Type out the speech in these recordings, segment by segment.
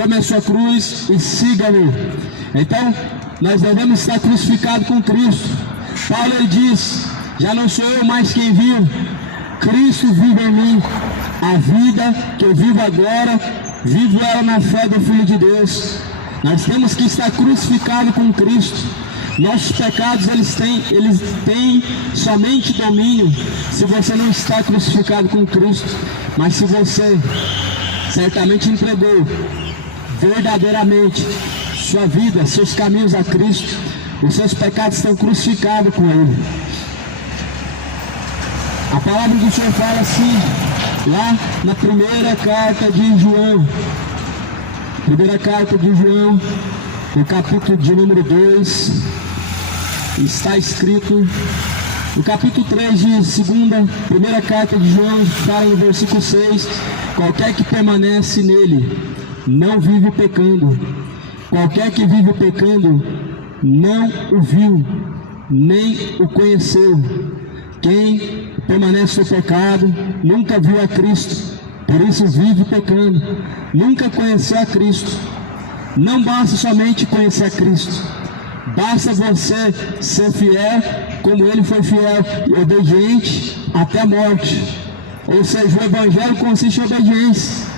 tome a sua cruz e siga-me. Então, nós devemos estar crucificados com Cristo. Paulo ele diz: já não sou eu mais quem vivo, Cristo vive em mim. A vida que eu vivo agora, vivo ela na fé do Filho de Deus. Nós temos que estar crucificados com Cristo. Nossos pecados eles têm somente domínio se você não está crucificado com Cristo. Mas se você certamente entregou verdadeiramente sua vida, seus caminhos a Cristo, os seus pecados estão crucificados com Ele. A palavra do Senhor fala assim, lá na primeira carta de João, no capítulo de número 2, está escrito, no capítulo 3 de primeira carta de João, fala no versículo 6, qualquer que permanece nele, não vive pecando. Qualquer que vive pecando, não o viu, nem o conheceu. Quem permanece no pecado, nunca viu a Cristo, por isso vive pecando, nunca conheceu a Cristo. Não basta somente conhecer a Cristo, basta você ser fiel, como Ele foi fiel e obediente até a morte. Ou seja, o Evangelho consiste em obediência.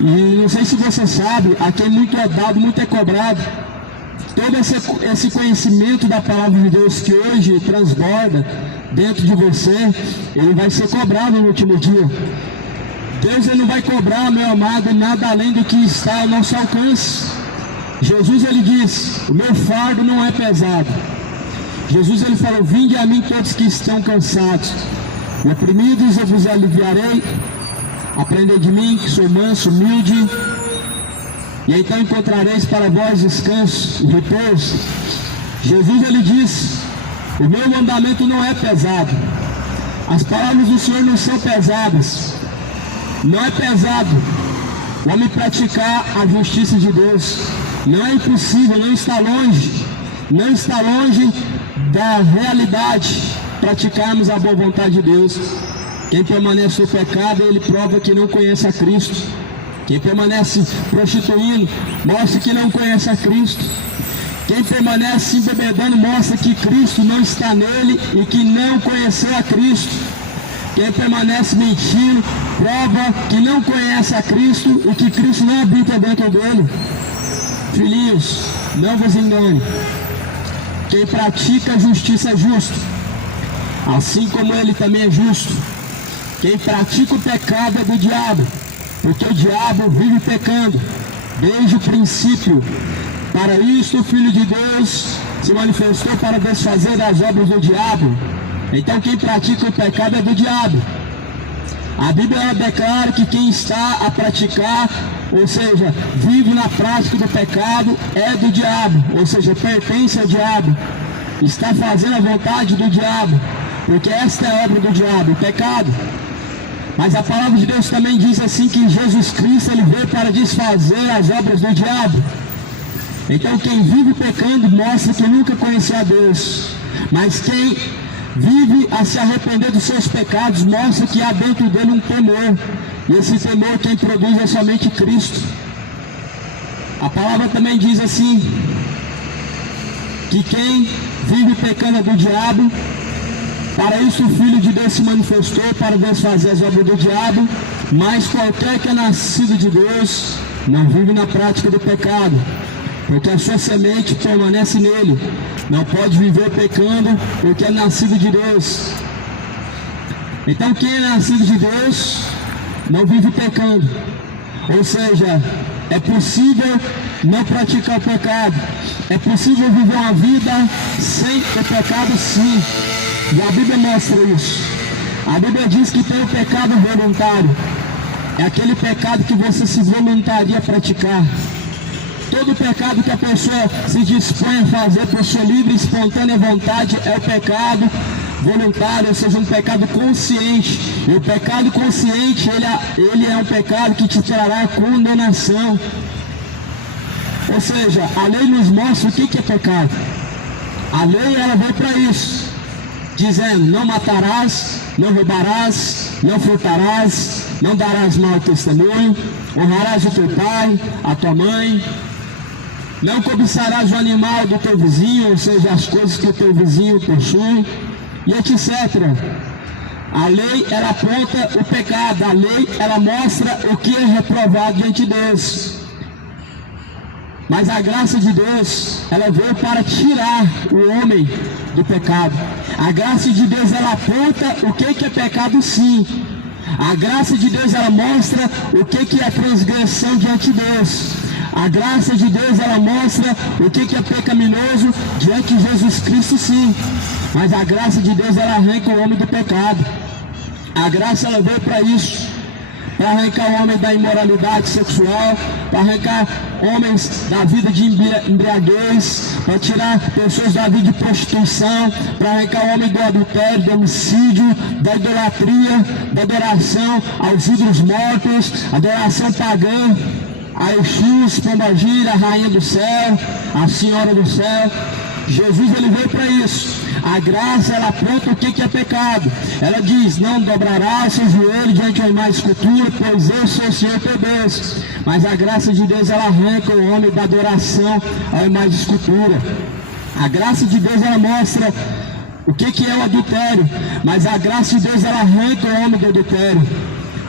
E não sei se você sabe, a quem muito é dado, muito é cobrado. Todo esse conhecimento da palavra de Deus que hoje transborda dentro de você, ele vai ser cobrado no último dia. Deus ele não vai cobrar, meu amado, nada além do que está ao nosso alcance. Jesus ele diz: o meu fardo não é pesado. Jesus ele falou: vinde a mim todos que estão cansados e oprimidos, eu vos aliviarei. Aprendei de mim, que sou manso, humilde, e então encontrareis para vós descanso e repouso. Jesus ele diz: o meu mandamento não é pesado. As palavras do Senhor não são pesadas. Não é pesado o homem praticar a justiça de Deus. Não é impossível, não está longe da realidade praticarmos a boa vontade de Deus. Quem permanece no pecado, ele prova que não conhece a Cristo. Quem permanece prostituindo, mostra que não conhece a Cristo. Quem permanece se embebedando, mostra que Cristo não está nele e que não conheceu a Cristo. Quem permanece mentindo, prova que não conhece a Cristo e que Cristo não habita dentro dele. Filhinhos, não vos engane. Quem pratica a justiça é justo, assim como ele também é justo. Quem pratica o pecado é do diabo, porque o diabo vive pecando desde o princípio. Para isso o Filho de Deus se manifestou para desfazer as obras do diabo. Então quem pratica o pecado é do diabo. A Bíblia declara que quem está a praticar, ou seja, vive na prática do pecado, é do diabo, ou seja, pertence ao diabo, está fazendo a vontade do diabo, porque esta é a obra do diabo, o pecado. Mas a palavra de Deus também diz assim que Jesus Cristo ele veio para desfazer as obras do diabo. Então quem vive pecando mostra que nunca conheceu a Deus. Mas quem vive a se arrepender dos seus pecados mostra que há dentro dele um temor. E esse temor quem produz é somente Cristo. A palavra também diz assim, que quem vive pecando é do diabo. Para isso o Filho de Deus se manifestou para desfazer as obras do diabo, mas qualquer que é nascido de Deus não vive na prática do pecado, porque a sua semente permanece nele. Não pode viver pecando porque é nascido de Deus. Então quem é nascido de Deus não vive pecando. Ou seja, é possível não praticar o pecado. É possível viver uma vida sem o pecado, sim. E a Bíblia mostra isso. A Bíblia diz que tem o pecado voluntário. É aquele pecado que você se voluntaria a praticar. Todo pecado que a pessoa se dispõe a fazer por sua livre e espontânea vontade é o pecado voluntário, ou seja, um pecado consciente. E o pecado consciente, ele é um pecado que te trará condenação. Ou seja, a lei nos mostra o que é pecado. A lei ela veio para isso, dizendo: não matarás, não roubarás, não furtarás, não darás mau testemunho, honrarás o teu pai, a tua mãe, não cobiçarás o animal do teu vizinho, ou seja, as coisas que o teu vizinho possui, e etc. A lei, ela aponta o pecado, a lei, ela mostra o que é reprovado diante de Deus. Mas a graça de Deus, ela veio para tirar o homem do pecado. A graça de Deus, ela aponta o que é pecado, sim. A graça de Deus, ela mostra o que é transgressão diante de Deus. A graça de Deus, ela mostra o que é pecaminoso diante de Jesus Cristo, sim. Mas a graça de Deus, ela arranca o homem do pecado. A graça, ela veio para isso. Para arrancar o homem da imoralidade sexual, para arrancar homens da vida de embriaguez, para tirar pessoas da vida de prostituição, para arrancar o homem do adultério, do homicídio, da idolatria, da adoração aos ídolos mortos, adoração pagã, a Exus, Pombagira, a Rainha do Céu, a Senhora do Céu. Jesus, ele veio para isso. A graça, ela aponta o que é pecado. Ela diz, não dobrará o seu joelho diante de uma imagem de escultura, pois eu sou o Senhor teu Deus. Mas a graça de Deus, ela arranca o homem da adoração à imagem de escultura. A graça de Deus, ela mostra o que é o adultério. Mas a graça de Deus, ela arranca o homem do adultério.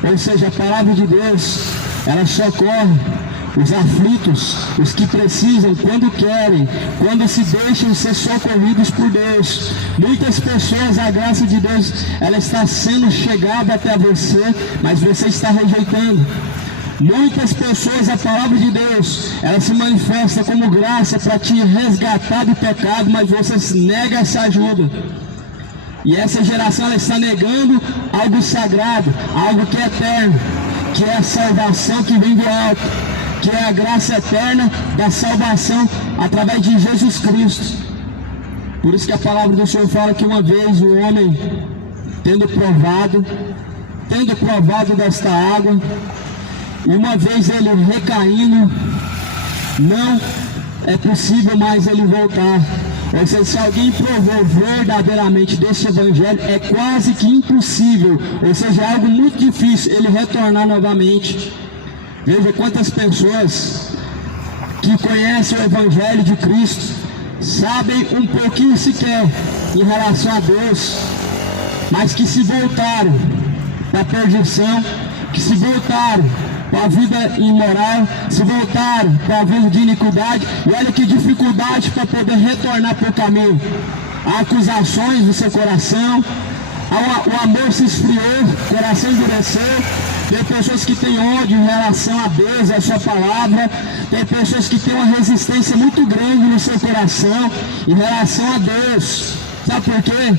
Ou seja, a palavra de Deus, ela socorre os aflitos, os que precisam, quando querem, quando se deixam ser socorridos por Deus. Muitas pessoas, a graça de Deus, ela está sendo chegada até você, mas você está rejeitando. Muitas pessoas, a palavra de Deus, ela se manifesta como graça para te resgatar do pecado, mas você nega essa ajuda. E essa geração, ela está negando algo sagrado, algo que é eterno, que é a salvação que vem do alto, que é a graça eterna da salvação através de Jesus Cristo. Por isso que a palavra do Senhor fala que uma vez o homem, tendo provado desta água, e uma vez ele recaindo, não é possível mais ele voltar. Ou seja, se alguém provou verdadeiramente desse evangelho, é quase que impossível, ou seja, é algo muito difícil ele retornar novamente. Veja quantas pessoas que conhecem o Evangelho de Cristo, sabem um pouquinho sequer em relação a Deus, mas que se voltaram para a perdição, que se voltaram para a vida imoral, se voltaram para a vida de iniquidade, e olha que dificuldade para poder retornar para o caminho. Há acusações no seu coração, o amor se esfriou, o coração endureceu. Tem pessoas que têm ódio em relação a Deus, a sua palavra. Tem pessoas que têm uma resistência muito grande no seu coração em relação a Deus. Sabe por quê?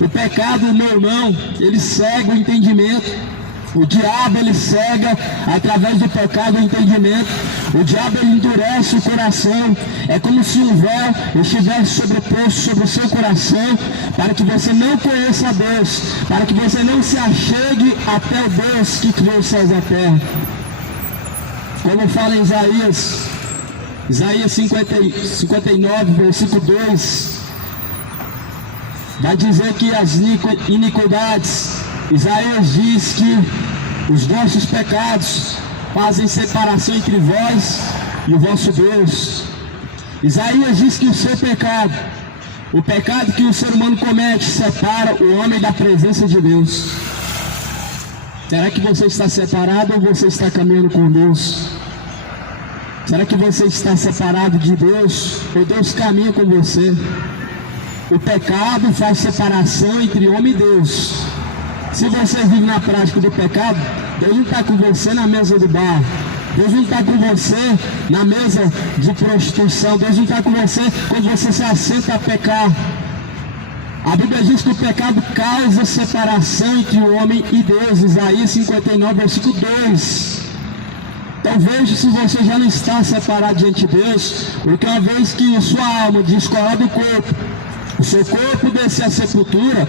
O pecado, meu irmão, ele cega o entendimento. O diabo, ele cega através do pecado o entendimento. O diabo, ele endurece o coração. É como se um véu estivesse sobreposto sobre o seu coração, para que você não conheça a Deus, para que você não se achegue até o Deus que criou os céus e a terra. Como fala em Isaías 59, versículo 2, vai dizer que as iniquidades, Isaías diz que os vossos pecados fazem separação entre vós e o vosso Deus. Isaías diz que o seu pecado, o pecado que o ser humano comete, separa o homem da presença de Deus. Será que você está separado ou você está caminhando com Deus? Será que você está separado de Deus ou Deus caminha com você? O pecado faz separação entre homem e Deus. Se você vive na prática do pecado, Deus não está com você na mesa do bar. Deus não está com você na mesa de prostituição. Deus não está com você quando você se assenta a pecar. A Bíblia diz que o pecado causa separação entre o homem e Deus. Isaías 59, versículo 2. Então veja se você já não está separado diante de Deus, porque uma vez que sua alma descolar do corpo, o seu corpo descer à sepultura,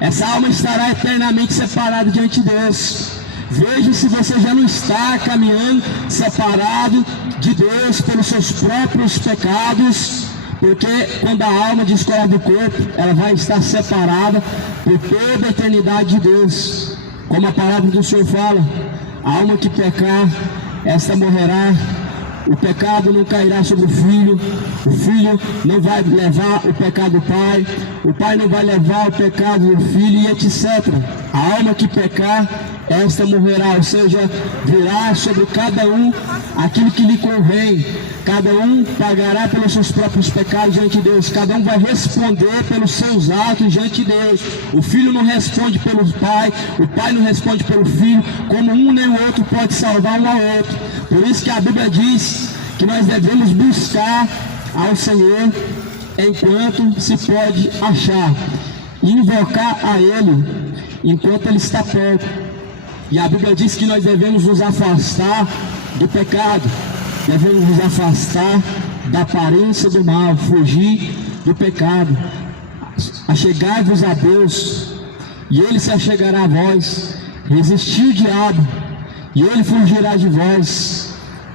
essa alma estará eternamente separada diante de Deus. Veja se você já não está caminhando separado de Deus pelos seus próprios pecados, porque quando a alma descolar do corpo, ela vai estar separada por toda a eternidade de Deus. Como a palavra do Senhor fala, a alma que pecar, esta morrerá. O pecado não cairá sobre o filho não vai levar o pecado do o pai não vai levar o pecado do filho, e etc. A alma que pecar, esta morrerá, ou seja, virá sobre cada um aquilo que lhe convém. Cada um pagará pelos seus próprios pecados diante de Deus. Cada um vai responder pelos seus atos diante de Deus. O filho não responde pelo pai, o pai não responde pelo filho, como um nem o outro pode salvar um ao outro. Por isso que a Bíblia diz que nós devemos buscar ao Senhor enquanto se pode achar, e invocar a Ele enquanto Ele está perto. E a Bíblia diz que nós devemos nos afastar do pecado, devemos nos afastar da aparência do mal, fugir do pecado. Achegai-vos a Deus, e Ele se achegará a vós. Resistir o diabo, e ele fugirá de vós.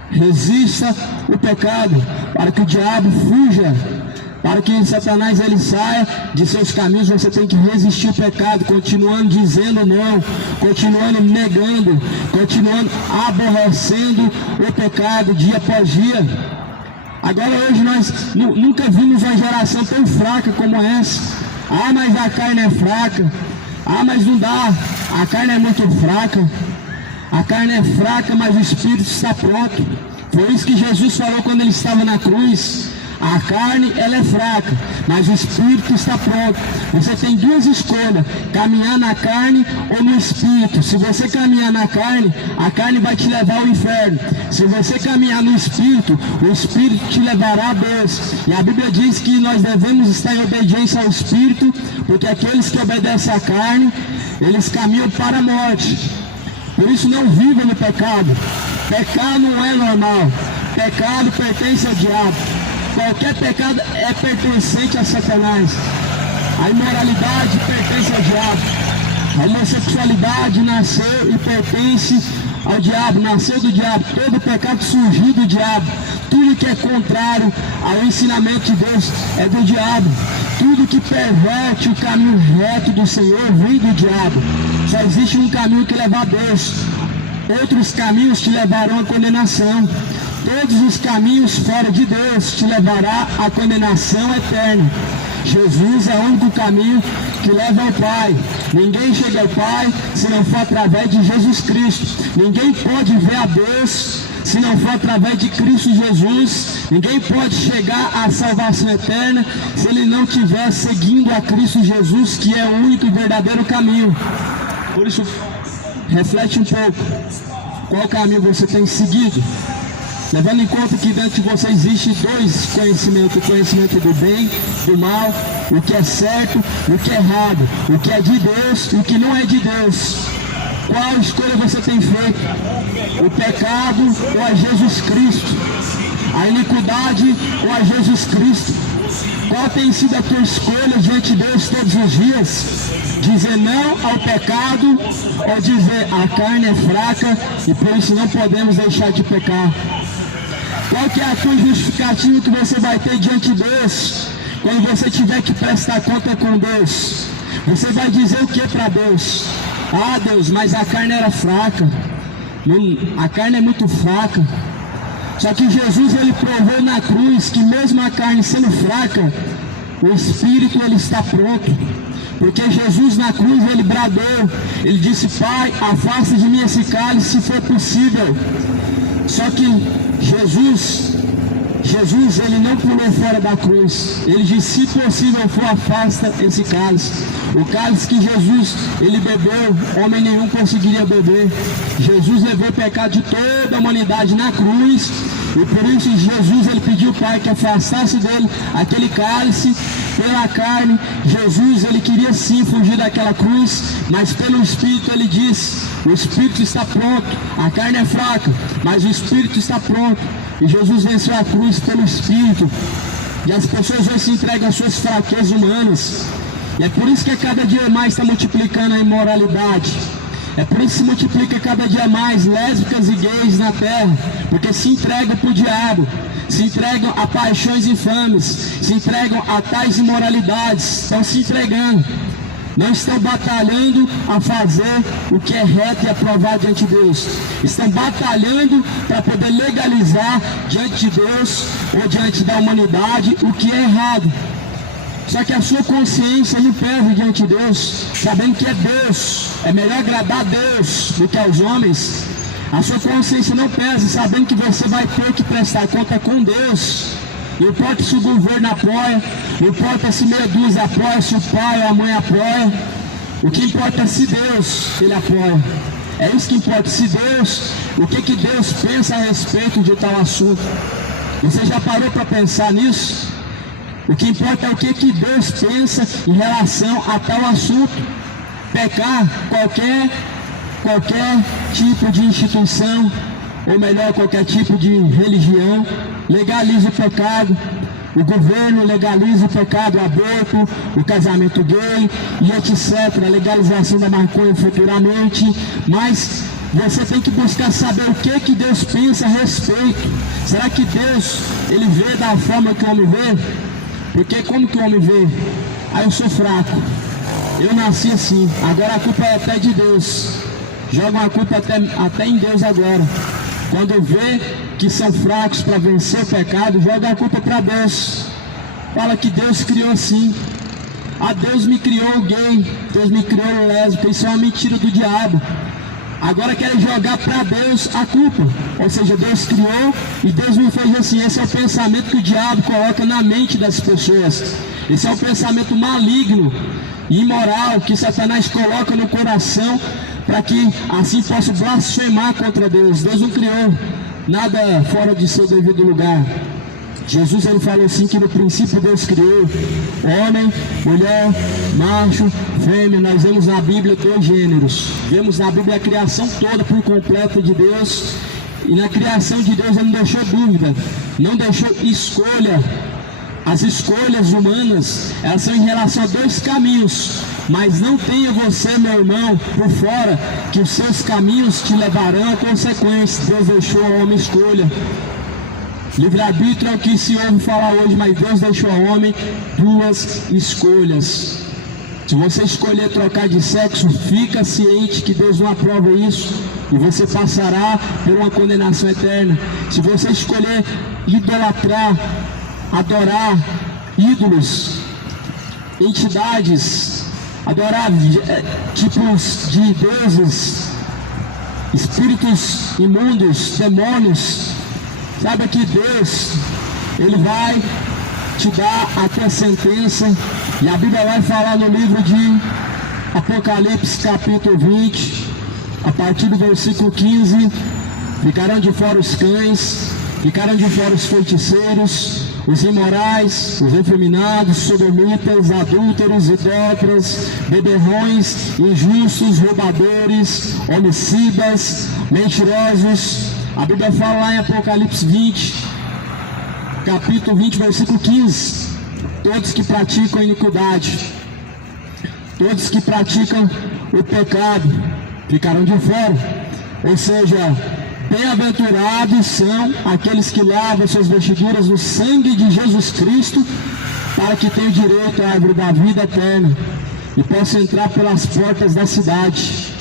Resista o pecado, para que o diabo fuja, para que Satanás ele saia de seus caminhos. Você tem que resistir o pecado, continuando dizendo não, continuando negando, continuando aborrecendo o pecado dia após dia. Agora hoje nós nunca vimos uma geração tão fraca como essa. Ah, mas a carne é fraca. Ah, mas não dá, a carne é muito fraca. A carne é fraca, mas o Espírito está pronto. Foi isso que Jesus falou quando ele estava na cruz. A carne, ela é fraca, mas o Espírito está pronto. Você tem duas escolhas: caminhar na carne ou no Espírito. Se você caminhar na carne, a carne vai te levar ao inferno. Se você caminhar no Espírito, o Espírito te levará a Deus. E a Bíblia diz que nós devemos estar em obediência ao Espírito, porque aqueles que obedecem à carne, eles caminham para a morte. Por isso não viva no pecado. Pecar não é normal. Pecado pertence ao diabo. Qualquer pecado é pertencente a Satanás. A imoralidade pertence ao diabo. A homossexualidade nasceu e pertence ao diabo, nasceu do diabo. Todo pecado surgiu do diabo. Tudo que é contrário ao ensinamento de Deus é do diabo. Tudo que perverte o caminho reto do Senhor vem do diabo. Só existe um caminho que leva a Deus. Outros caminhos te levarão à condenação. Todos os caminhos fora de Deus te levará à condenação eterna. Jesus é o único caminho que leva ao Pai. Ninguém chega ao Pai se não for através de Jesus Cristo. Ninguém pode ver a Deus se não for através de Cristo Jesus. Ninguém pode chegar à salvação eterna se ele não estiver seguindo a Cristo Jesus, que é o único e verdadeiro caminho. Por isso, reflete um pouco. Qual caminho você tem seguido? Levando em conta que dentro de você existe dois conhecimentos: o conhecimento do bem, do mal, o que é certo, o que é errado, o que é de Deus e o que não é de Deus. Qual escolha você tem feito? O pecado ou a Jesus Cristo? A iniquidade ou a Jesus Cristo? Qual tem sido a tua escolha diante de Deus todos os dias? Dizer não ao pecado ou dizer a carne é fraca e por isso não podemos deixar de pecar? Qual que é a tua justificativa que você vai ter diante de Deus quando você tiver que prestar conta com Deus? Você vai dizer o que para Deus? Ah, Deus, mas a carne era fraca. A carne é muito fraca. Só que Jesus ele provou na cruz que mesmo a carne sendo fraca, o Espírito ele está pronto. Porque Jesus na cruz ele bradou, ele disse: Pai, afasta de mim esse cálice se for possível. Só que Jesus ele não pulou fora da cruz. Ele disse: se possível for, afasta esse cálice. O cálice que Jesus ele bebeu, homem nenhum conseguiria beber. Jesus levou o pecado de toda a humanidade na cruz, e por isso Jesus ele pediu ao Pai que afastasse dele aquele cálice. Pela carne, Jesus ele queria sim fugir daquela cruz, mas pelo Espírito ele disse: o Espírito está pronto. A carne é fraca, mas o Espírito está pronto. E Jesus venceu a cruz pelo Espírito. E as pessoas hoje se entregam às suas fraquezas humanas. E é por isso que cada dia mais está multiplicando a imoralidade. É por isso que se multiplica cada dia mais lésbicas e gays na terra. Porque se entregam para o diabo, se entregam a paixões infames, se entregam a tais imoralidades, estão se entregando. não estão batalhando a fazer o que é reto e aprovado diante de Deus. Estão batalhando para poder legalizar diante de Deus ou diante da humanidade o que é errado. Só que a sua consciência não pesa diante de Deus, sabendo que é Deus, é melhor agradar a Deus do que aos homens. A sua consciência não pesa, sabendo que você vai ter que prestar conta com Deus. Não importa se o governo apoia, não importa se meia dúzia apoia, se o pai ou a mãe apoia. O que importa é se Deus, Ele apoia. É isso que importa, se Deus, o que Deus pensa a respeito de tal assunto. Você já parou para pensar nisso? O que importa é o que Deus pensa em relação a tal assunto. Pecar, qualquer tipo de instituição, ou melhor, qualquer tipo de religião, legaliza o pecado. O governo legaliza o pecado, o aborto, o casamento gay e etc. A legalização da maconha futuramente. Mas você tem que buscar saber o que Deus pensa a respeito. Será que Deus, Ele vê da forma que o homem vê? Porque como que o homem vê? Eu sou fraco, eu nasci assim, agora a culpa é até de Deus. Jogam a culpa até em Deus agora. Quando vê que são fracos para vencer o pecado, joga a culpa para Deus. Fala que Deus criou assim. Deus me criou gay, Deus me criou lésbica. Isso é uma mentira do diabo. Agora querem jogar para Deus a culpa. Ou seja, Deus criou e Deus me fez assim. Esse é o pensamento que o diabo coloca na mente das pessoas. Esse é o pensamento maligno e imoral que Satanás coloca no coração, para que assim possa blasfemar contra Deus. Deus não criou nada fora de seu devido lugar. Jesus, ele falou assim, que no princípio Deus criou homem, mulher, macho, fêmea. Nós vemos na Bíblia 2 gêneros. Vemos na Bíblia a criação toda por completo de Deus. E na criação de Deus ele não deixou dúvida, não deixou escolha. As escolhas humanas, elas são em relação a 2 caminhos. Mas não tenha você, meu irmão, por fora, que os seus caminhos te levarão a consequências. Deus deixou ao homem escolha. Livre-arbítrio é o que se ouve falar hoje, mas Deus deixou ao homem 2 escolhas. Se você escolher trocar de sexo, fica ciente que Deus não aprova isso e você passará por uma condenação eterna. Se você escolher idolatrar, adorar ídolos, entidades, adorar tipos de deuses, espíritos imundos, demônios, saiba que Deus, Ele vai te dar até a sentença. E a Bíblia vai falar no livro de Apocalipse capítulo 20, a partir do versículo 15, ficarão de fora os cães, ficarão de fora os feiticeiros, os imorais, os efeminados, sodomitas, adúlteros, idólatras, beberrões, injustos, roubadores, homicidas, mentirosos. A Bíblia fala lá em Apocalipse 20, capítulo 20, versículo 15. Todos que praticam iniquidade, todos que praticam o pecado, ficarão de fora. Ou seja, bem-aventurados são aqueles que lavam suas vestiduras no sangue de Jesus Cristo, para que tenham direito à árvore da vida eterna e possam entrar pelas portas da cidade.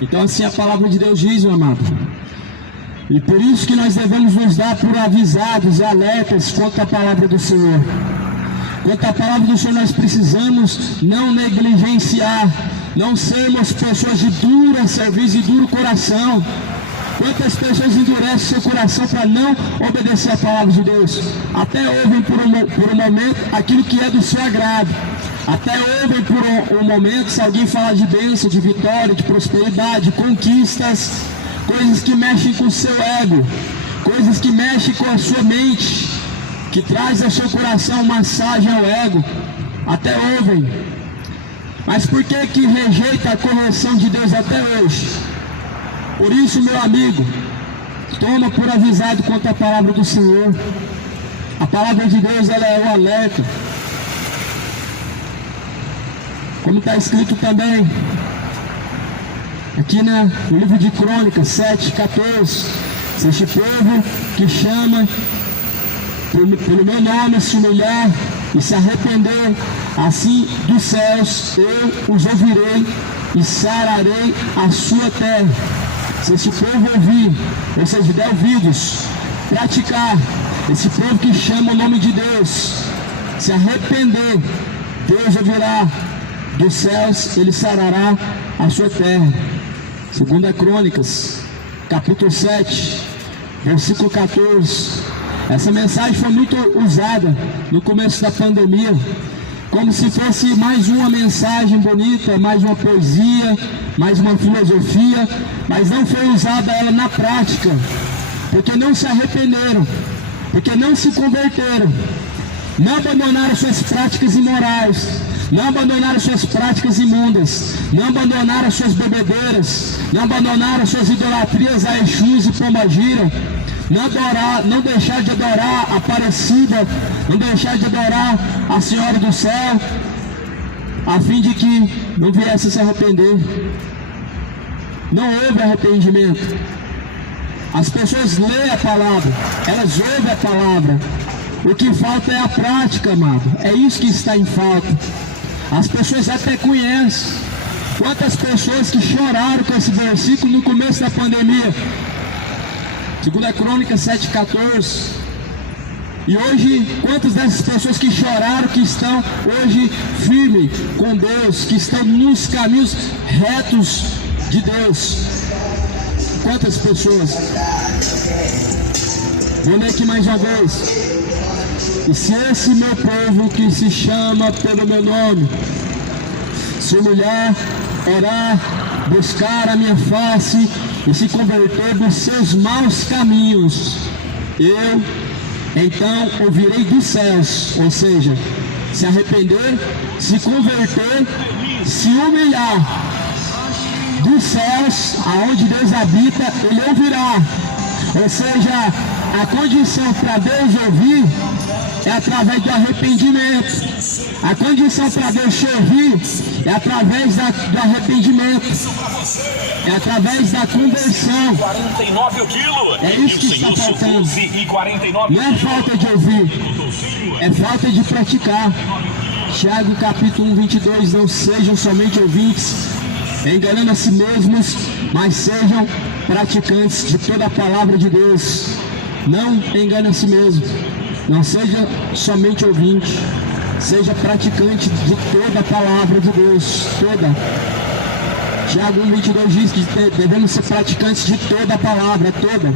Então assim a palavra de Deus diz, meu amado. E por isso que nós devemos nos dar por avisados e alertas quanto à palavra do Senhor. Quanto à palavra do Senhor, nós precisamos não negligenciar, não sermos pessoas de dura serviço e duro coração. Quantas pessoas endurecem seu coração para não obedecer a palavra de Deus? Até ouvem por um momento aquilo que é do seu agrado. Até ouvem por um momento se alguém fala de bênção, de vitória, de prosperidade, de conquistas, coisas que mexem com o seu ego, coisas que mexem com a sua mente, que traz ao seu coração massagem ao ego. Até ouvem. Mas por que rejeita a correção de Deus até hoje? Por isso, meu amigo, toma por avisado quanto à palavra do Senhor. A palavra de Deus, ela é o alerta. Como está escrito também aqui no livro de Crônicas 7:14, se este povo que chama pelo meu nome se humilhar e se arrepender, assim dos céus eu os ouvirei e sararei a sua terra. Se esse povo ouvir, ou seja, der ouvidos, praticar, esse povo que chama o nome de Deus, se arrepender, Deus ouvirá dos céus, ele sarará a sua terra. 2 Crônicas, capítulo 7, versículo 14. Essa mensagem foi muito usada no começo da pandemia, como se fosse mais uma mensagem bonita, mais uma poesia, mais uma filosofia, mas não foi usada ela na prática, porque não se arrependeram, porque não se converteram, não abandonaram suas práticas imorais, não abandonaram suas práticas imundas, não abandonaram suas bebedeiras, não abandonaram suas idolatrias a Exus e Pombagira, não deixar de adorar a Aparecida, não deixar de adorar a Senhora do Céu, a fim de que não viesse a se arrepender. Não houve arrependimento. As pessoas leem a palavra, elas ouvem a palavra. O que falta é a prática, amado. É isso que está em falta. As pessoas até conhecem. Quantas pessoas que choraram com esse versículo no começo da pandemia? 2 Crônicas 7:14. E hoje, quantas dessas pessoas que choraram, que estão hoje firmes com Deus, que estão nos caminhos retos de Deus? Quantas pessoas? Vou ler aqui mais uma vez. E se esse meu povo que se chama pelo meu nome se humilhar, orar, buscar a minha face e se converter dos seus maus caminhos, eu então ouvirei dos céus, ou seja, se arrepender, se converter, se humilhar dos céus, aonde Deus habita, ele ouvirá. Ou seja, a condição para Deus ouvir é através do arrependimento. A condição para Deus te ouvir é através do arrependimento, é através da conversão. 49 o quilo. É isso que está faltando. Não é falta de ouvir, é falta de praticar. Tiago capítulo 1:22, não sejam somente ouvintes, enganando a si mesmos, mas sejam praticantes de toda a palavra de Deus. Não engane a si mesmo, não seja somente ouvinte, seja praticante de toda a palavra de Deus, toda. Tiago 1:22 diz que devemos ser praticantes de toda a palavra, toda.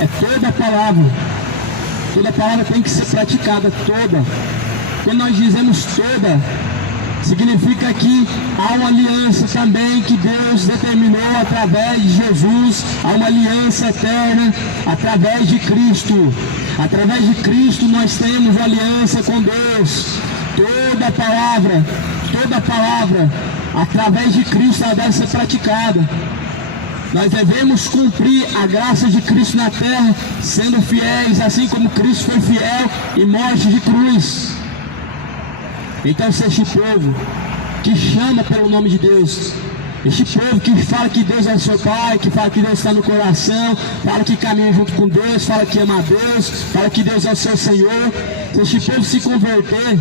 É toda a palavra. Toda a palavra tem que ser praticada, toda. Quando nós dizemos toda, significa que há uma aliança também que Deus determinou através de Jesus, há uma aliança eterna através de Cristo. Através de Cristo nós temos aliança com Deus. Toda a palavra, através de Cristo ela deve ser praticada. Nós devemos cumprir a graça de Cristo na terra, sendo fiéis, assim como Cristo foi fiel em morte de cruz. Então, se este povo que chama pelo nome de Deus, este povo que fala que Deus é o seu Pai, que fala que Deus está no coração, fala que caminha junto com Deus, fala que ama a Deus, fala que Deus é o seu Senhor, se este povo se converter,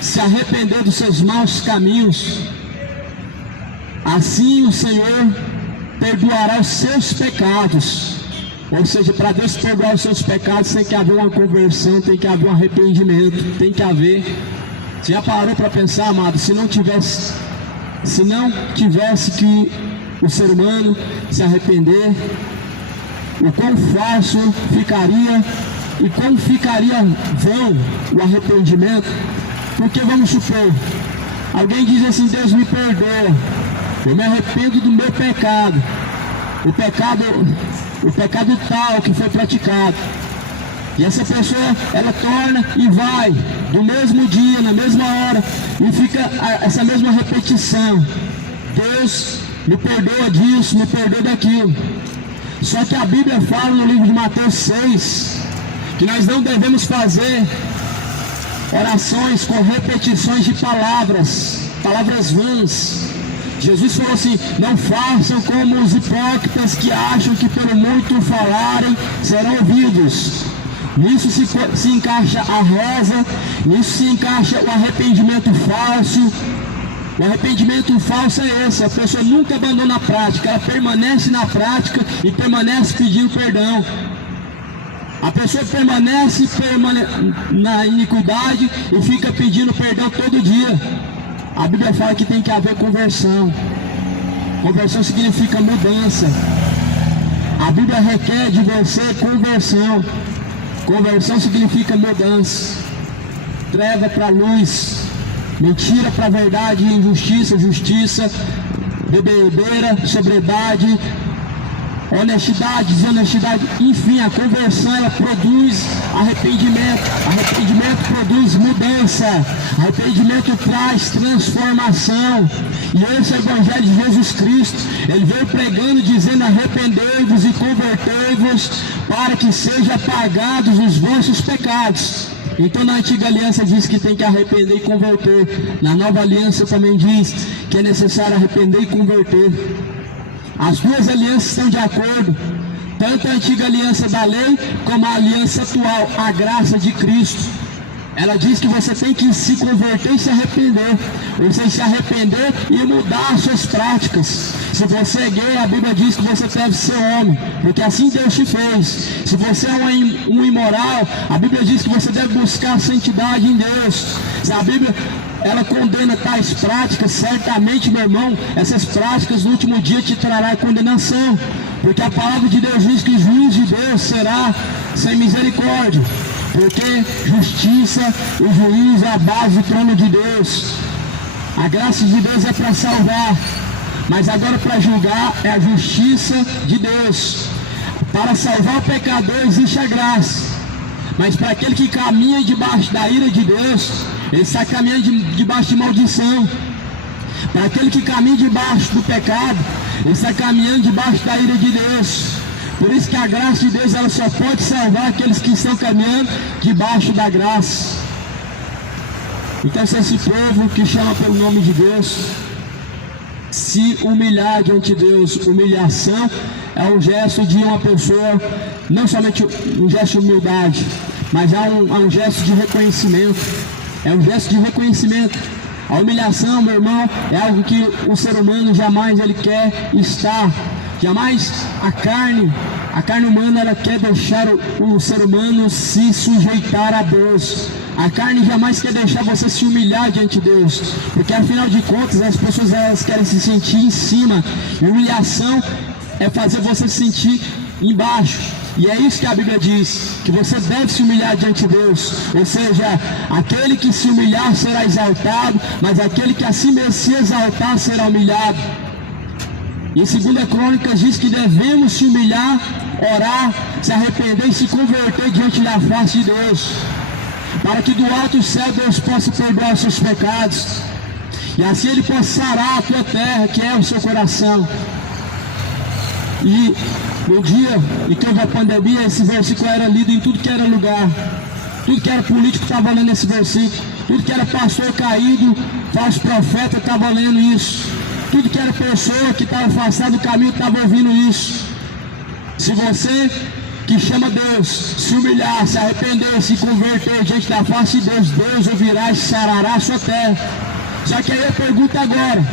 se arrepender dos seus maus caminhos, assim o Senhor perdoará os seus pecados. Ou seja, para Deus perdoar os seus pecados tem que haver uma conversão, tem que haver um arrependimento, tem que haver. Você já parou para pensar, amado, se não tivesse que o ser humano se arrepender, o quão falso ficaria e como ficaria vão o arrependimento? Porque vamos supor, alguém diz assim: Deus me perdoa, eu me arrependo do meu pecado, o pecado tal que foi praticado. E essa pessoa, ela torna e vai do mesmo dia, na mesma hora, e fica essa mesma repetição: Deus me perdoa disso, me perdoa daquilo. Só que a Bíblia fala no livro de Mateus 6 que nós não devemos fazer orações com repetições de palavras vãs. Jesus falou assim: não façam como os hipócritas que acham que pelo muito falarem serão ouvidos. Nisso se encaixa a reza, nisso se encaixa o arrependimento falso. O arrependimento falso é esse: a pessoa nunca abandona a prática, ela permanece na prática e permanece pedindo perdão. A pessoa permanece na iniquidade e fica pedindo perdão todo dia. A Bíblia fala que tem que haver conversão. Conversão significa mudança. A Bíblia requer de você conversão. Conversão significa mudança. Treva para luz, mentira para verdade, injustiça, justiça, bebedeira, sobriedade, honestidade, desonestidade, enfim, a conversão ela produz arrependimento. Arrependimento produz mudança. Arrependimento traz transformação. E esse é o Evangelho de Jesus Cristo. Ele veio pregando, dizendo: arrependei-vos e convertei-vos, para que sejam apagados os vossos pecados. Então na antiga aliança diz que tem que arrepender e converter. Na nova aliança também diz que é necessário arrepender e converter. As duas alianças estão de acordo, tanto a antiga aliança da lei como a aliança atual, a graça de Cristo. Ela diz que você tem que se converter e se arrepender. Você se arrepender e mudar as suas práticas. Se você é gay, a Bíblia diz que você deve ser homem, porque assim Deus te fez. Se você é um imoral, a Bíblia diz que você deve buscar a santidade em Deus. Se a Bíblia ela condena tais práticas, certamente, meu irmão, essas práticas no último dia te trará condenação, porque a palavra de Deus diz que o juízo de Deus será sem misericórdia, porque justiça e juízo é a base do trono de Deus. A graça de Deus é para salvar, mas agora para julgar é a justiça de Deus. Para salvar o pecador existe a graça, mas para aquele que caminha debaixo da ira de Deus, ele está caminhando debaixo de maldição. Para aquele que caminha debaixo do pecado, ele está caminhando debaixo da ira de Deus. Por isso que a graça de Deus ela só pode salvar aqueles que estão caminhando debaixo da graça. Então se esse povo que chama pelo nome de Deus se humilhar diante de Deus, humilhação é um gesto de uma pessoa, não somente um gesto de humildade, mas há um gesto de reconhecimento. É um gesto de reconhecimento. A humilhação, meu irmão, é algo que o ser humano jamais ele quer estar. Jamais a carne humana ela quer deixar o ser humano se sujeitar a Deus. A carne jamais quer deixar você se humilhar diante de Deus, porque afinal de contas as pessoas elas querem se sentir em cima. E humilhação é fazer você se sentir embaixo. E é isso que a Bíblia diz, que você deve se humilhar diante de Deus. Ou seja, aquele que se humilhar será exaltado, mas aquele que a si mesmo se exaltar será humilhado. E em 2 Crônicas diz que devemos se humilhar, orar, se arrepender e se converter diante da face de Deus, para que do alto céu Deus possa perdoar os seus pecados, e assim Ele possa sarar a tua terra, que é o seu coração. E no dia em que houve a pandemia, esse versículo era lido em tudo que era lugar. Tudo que era político estava lendo esse versículo. Tudo que era pastor caído, falso profeta, estava lendo isso. Tudo que era pessoa que estava afastada do caminho estava ouvindo isso. Se você que chama Deus, se humilhar, se arrepender, se converter diante da face de Deus, Deus ouvirá e sarará a sua terra. Só que aí eu pergunto agora: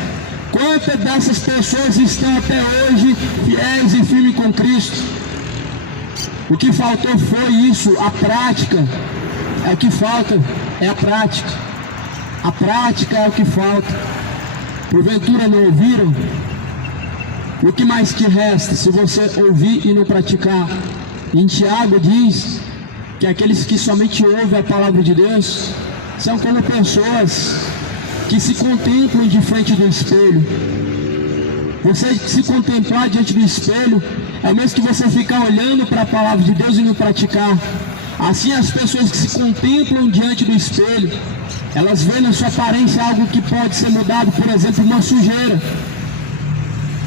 quantas dessas pessoas estão até hoje fiéis e firmes com Cristo? O que faltou foi isso, a prática. É o que falta, é a prática. A prática é o que falta. Porventura não ouviram? O que mais te resta se você ouvir e não praticar? Em Tiago diz que aqueles que somente ouvem a palavra de Deus são como pessoas que se contemplam de frente do espelho. Você se contemplar diante do espelho é o mesmo que você ficar olhando para a palavra de Deus e não praticar. Assim as pessoas que se contemplam diante do espelho, elas veem na sua aparência algo que pode ser mudado, por exemplo, uma sujeira,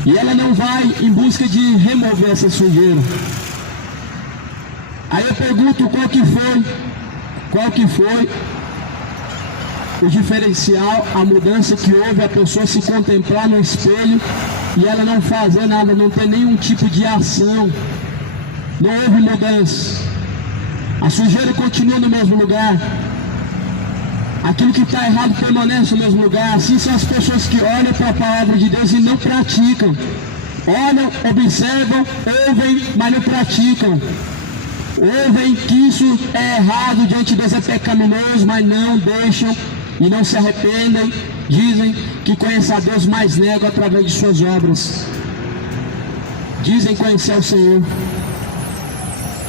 e ela não vai em busca de remover essa sujeira. Aí eu pergunto: qual que foi o diferencial, a mudança que houve, a pessoa se contemplar no espelho e ela não fazer nada, não ter nenhum tipo de ação. Não houve mudança. A sujeira continua no mesmo lugar. Aquilo que está errado permanece no mesmo lugar. Assim são as pessoas que olham para a palavra de Deus e não praticam. Olham, observam, ouvem, mas não praticam. Ouvem que isso é errado, diante de Deus é pecaminoso, mas não deixam e não se arrependem. Dizem que conhecem a Deus, mas negam através de suas obras. Dizem conhecer o Senhor,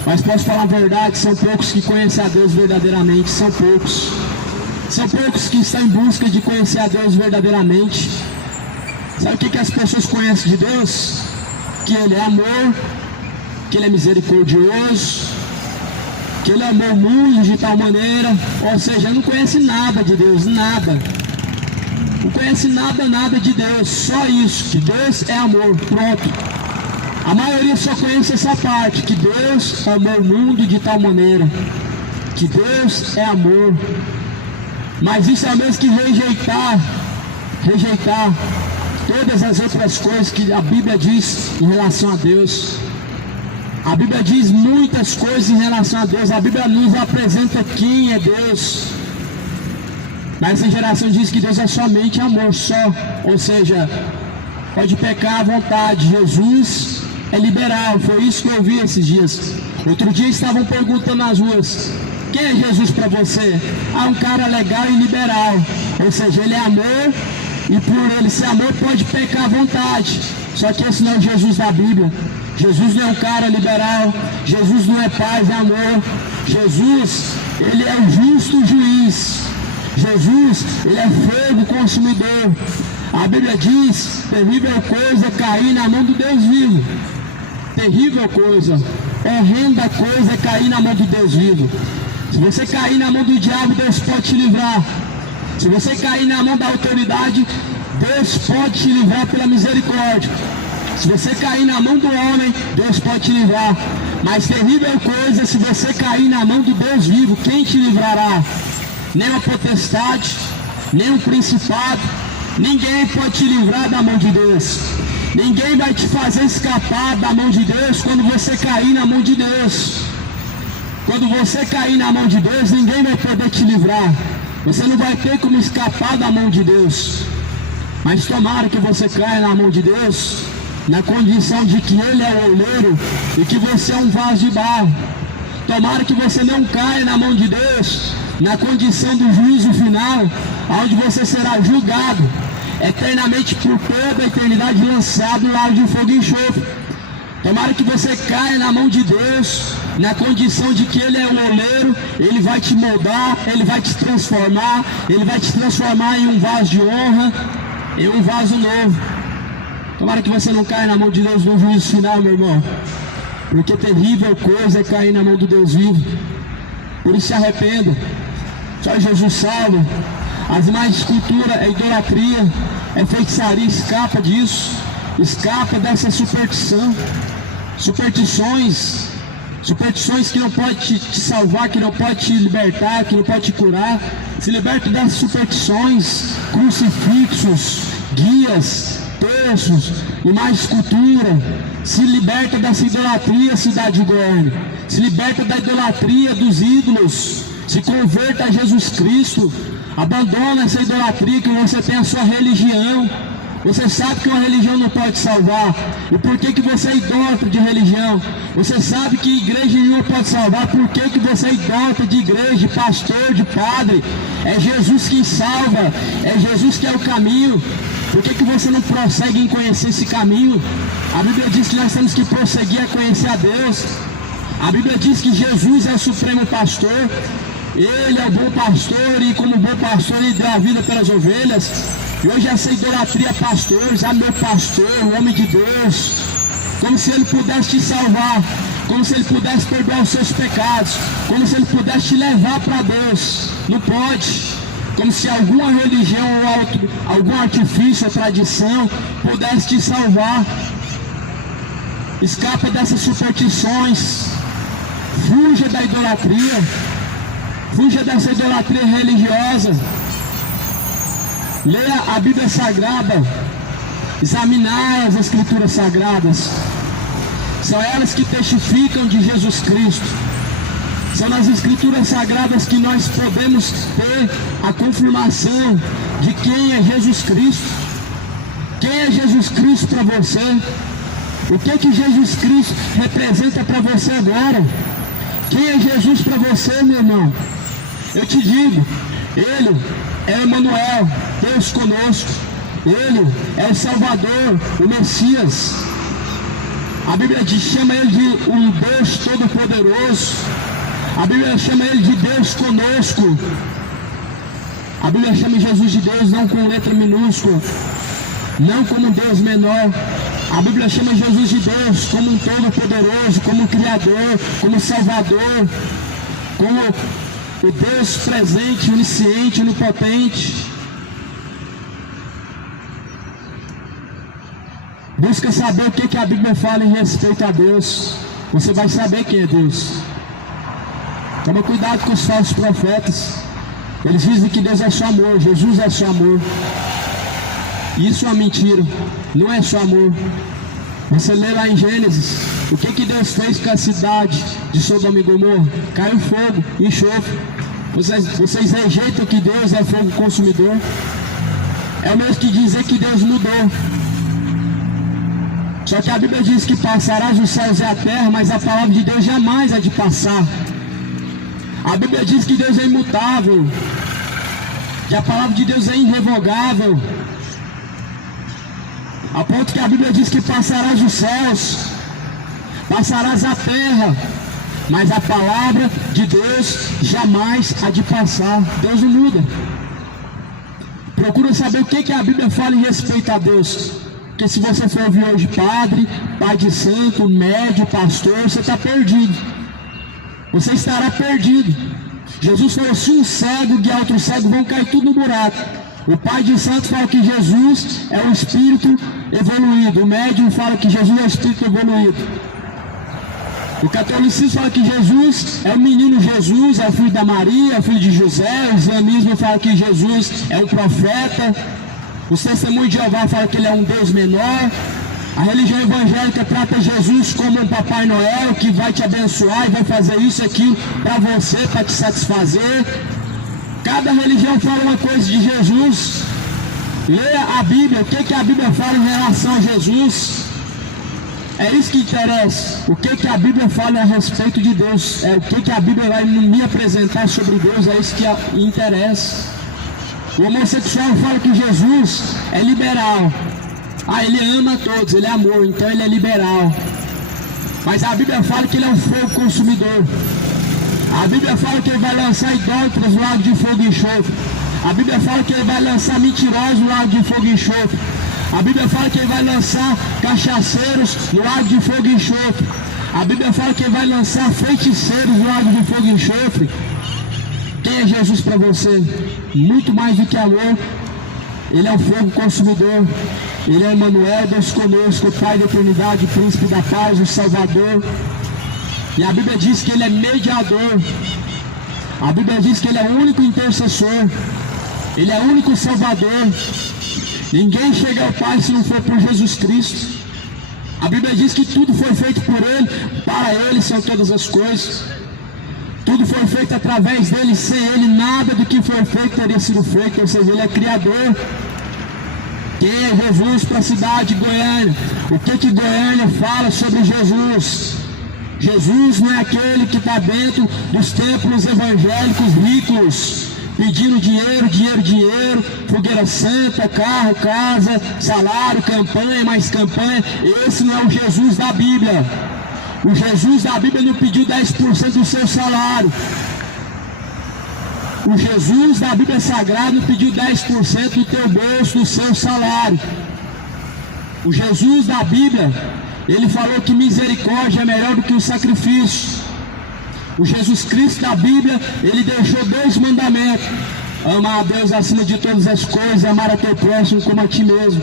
mas posso falar a verdade, são poucos que conhecem a Deus verdadeiramente. São poucos. São poucos que estão em busca de conhecer a Deus verdadeiramente. Sabe o que as pessoas conhecem de Deus? Que Ele é amor, que Ele é misericordioso, que Ele amou o mundo de tal maneira. Ou seja, não conhece nada de Deus, nada. Não conhece nada de Deus, só isso, que Deus é amor, pronto. A maioria só conhece essa parte, que Deus amou o mundo de tal maneira, que Deus é amor. Mas isso é o mesmo que rejeitar todas as outras coisas que a Bíblia diz em relação a Deus. A Bíblia diz muitas coisas em relação a Deus. A Bíblia nos apresenta quem é Deus. Mas essa geração diz que Deus é somente amor, só. Ou seja, pode pecar à vontade. Jesus é liberal. Foi isso que eu ouvi esses dias. Outro dia estavam perguntando nas ruas: quem é Jesus para você? Ah, um cara legal e liberal. Ou seja, ele é amor, e por ele ser amor pode pecar à vontade. Só que esse não é o Jesus da Bíblia. Jesus não é um cara liberal. Jesus não é paz, é amor. Jesus, ele é o justo juiz. Jesus, ele é fogo consumidor. A Bíblia diz: terrível coisa é cair na mão do Deus vivo. Terrível coisa, horrenda coisa é cair na mão do Deus vivo. Se você cair na mão do diabo, Deus pode te livrar. Se você cair na mão da autoridade, Deus pode te livrar pela misericórdia. Se você cair na mão do homem, Deus pode te livrar. Mas terrível coisa é se você cair na mão do Deus vivo. Quem te livrará? Nem uma potestade, nem um principado. Ninguém pode te livrar da mão de Deus. Ninguém vai te fazer escapar da mão de Deus quando você cair na mão de Deus. Quando você cair na mão de Deus, ninguém vai poder te livrar. Você não vai ter como escapar da mão de Deus. Mas tomara que você caia na mão de Deus, na condição de que Ele é o oleiro e que você é um vaso de barro. Tomara que você não caia na mão de Deus, na condição do juízo final, onde você será julgado eternamente por toda a eternidade, lançado no lago de fogo e enxofre. Tomara que você caia na mão de Deus, na condição de que Ele é o oleiro. Ele vai te moldar, Ele vai te transformar, Ele vai te transformar em um vaso de honra, em um vaso novo. Tomara que você não caia na mão de Deus no juízo final, meu irmão, porque terrível coisa é cair na mão do Deus vivo. Por isso se arrependa. Só Jesus salva. As imagens de escultura é idolatria, é feitiçaria. Escapa disso, escapa dessa superstição. Superstições que não pode te salvar, que não pode te libertar, que não pode te curar. Se liberta dessas superstições, crucifixos, guias, terços, imagens de escultura. Se liberta dessa idolatria, cidade de Goiânia. Se liberta da idolatria dos ídolos. Se converta a Jesus Cristo. Abandona essa idolatria, que você tem a sua religião. Você sabe que uma religião não pode salvar. E por que você é idólatra de religião? Você sabe que igreja nenhuma pode salvar. Por que você é idólatra de igreja, de pastor, de padre? É Jesus quem salva. É Jesus que é o caminho. Por que você não prossegue em conhecer esse caminho? A Bíblia diz que nós temos que prosseguir a conhecer a Deus. A Bíblia diz que Jesus é o supremo pastor. Ele é o bom pastor, e como bom pastor ele deu a vida pelas ovelhas. E hoje essa idolatria pastores, meu pastor, o homem de Deus, como se ele pudesse te salvar, como se ele pudesse perdoar os seus pecados, como se ele pudesse te levar para Deus. Não pode. Como se alguma religião ou algum artifício ou tradição pudesse te salvar. Escapa dessas superstições. Fuja da idolatria. Fuja dessa idolatria religiosa. leia a Bíblia Sagrada, examinar as Escrituras Sagradas. São elas que testificam de Jesus Cristo. São nas Escrituras Sagradas que nós podemos ter a confirmação de quem é Jesus Cristo. Quem é Jesus Cristo para você? O que Jesus Cristo representa para você agora? Quem é Jesus para você, meu irmão? Eu te digo, Ele é Emmanuel, Deus conosco. Ele é o Salvador, o Messias. A Bíblia chama Ele de um Deus Todo-Poderoso. A Bíblia chama Ele de Deus conosco. A Bíblia chama Jesus de Deus não com letra minúscula, não como um Deus menor. A Bíblia chama Jesus de Deus como um Todo-Poderoso, como um Criador, como Salvador, como o Deus presente, onisciente, onipotente. Busca saber o que a Bíblia fala em respeito a Deus. Você vai saber quem é Deus. Toma cuidado com os falsos profetas. Eles dizem que Deus é só amor, Jesus é só amor. Isso é uma mentira, não é só amor. Você lê lá em Gênesis, o que Deus fez com a cidade de Sodoma e Gomorra? Caiu fogo, enxofre. Vocês rejeitam que Deus é fogo consumidor. É o mesmo que dizer que Deus mudou. Só que a Bíblia diz que passarás os céus e a terra, mas a palavra de Deus jamais há de passar. A Bíblia diz que Deus é imutável, que a palavra de Deus é irrevogável, a ponto que a Bíblia diz que passarás os céus, passarás a terra, mas a palavra de Deus jamais há de passar. Deus não muda. Procura saber o que a Bíblia fala em respeito a Deus. Porque se você for ouvir hoje padre, pai de santo, médio, pastor, você está perdido. Você estará perdido. Jesus falou, se um cego guiar outro cego, vão cair tudo no buraco. O pai de santo fala que Jesus é o espírito evoluído. O médium fala que Jesus é o espírito evoluído. O catolicismo fala que Jesus é o menino Jesus, é o filho da Maria, é o filho de José. O islamismo fala que Jesus é um profeta. O testemunho de Jeová fala que ele é um Deus menor. A religião evangélica trata Jesus como um Papai Noel que vai te abençoar e vai fazer isso e aquilo para você, para te satisfazer. Cada religião fala uma coisa de Jesus. Leia a Bíblia, o que a Bíblia fala em relação a Jesus. É isso que interessa. O que a Bíblia fala a respeito de Deus. É o que a Bíblia vai me apresentar sobre Deus. É isso que interessa. O homossexual fala que Jesus é liberal. Ele ama a todos, ele é amor, então ele é liberal. Mas a Bíblia fala que ele é um fogo consumidor. A Bíblia fala que ele vai lançar idólatras no lago de fogo e enxofre. A Bíblia fala que ele vai lançar mentirosos no lago de fogo e enxofre. A Bíblia fala que ele vai lançar cachaceiros no lago de fogo e enxofre. A Bíblia fala que ele vai lançar feiticeiros no lago de fogo e enxofre. Quem é Jesus para você? Muito mais do que amor. Ele é o fogo consumidor. Ele é Emmanuel, Deus conosco, o Pai da eternidade, Príncipe da paz, o Salvador. E a Bíblia diz que ele é mediador. A Bíblia diz que ele é o único intercessor. Ele é o único Salvador. Ninguém chega ao Pai se não for por Jesus Cristo. A Bíblia diz que tudo foi feito por Ele, para Ele são todas as coisas. Tudo foi feito através dele, sem ele nada do que foi feito teria sido feito, ou seja, ele é criador. Quem é Jesus para a cidade de Goiânia? O que Goiânia fala sobre Jesus? Jesus não é aquele que está dentro dos templos evangélicos ricos, pedindo dinheiro, fogueira santa, carro, casa, salário, campanha, mais campanha. Esse não é o Jesus da Bíblia. O Jesus da Bíblia não pediu 10% do seu salário. O Jesus da Bíblia Sagrada não pediu 10% do teu bolso, do seu salário. O Jesus da Bíblia, ele falou que misericórdia é melhor do que o sacrifício. O Jesus Cristo da Bíblia, ele deixou 2 mandamentos: amar a Deus acima de todas as coisas, amar a teu próximo como a ti mesmo.